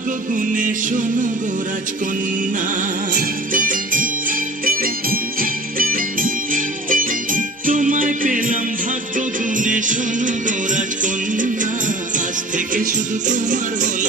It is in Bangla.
ভাগ্য গুণে শোনো গো রাজকন্যা, তোমায় পেলাম ভাগ্য গুণে শোনো গো রাজকন্যা, আজ থেকে শুধু তোমার হলো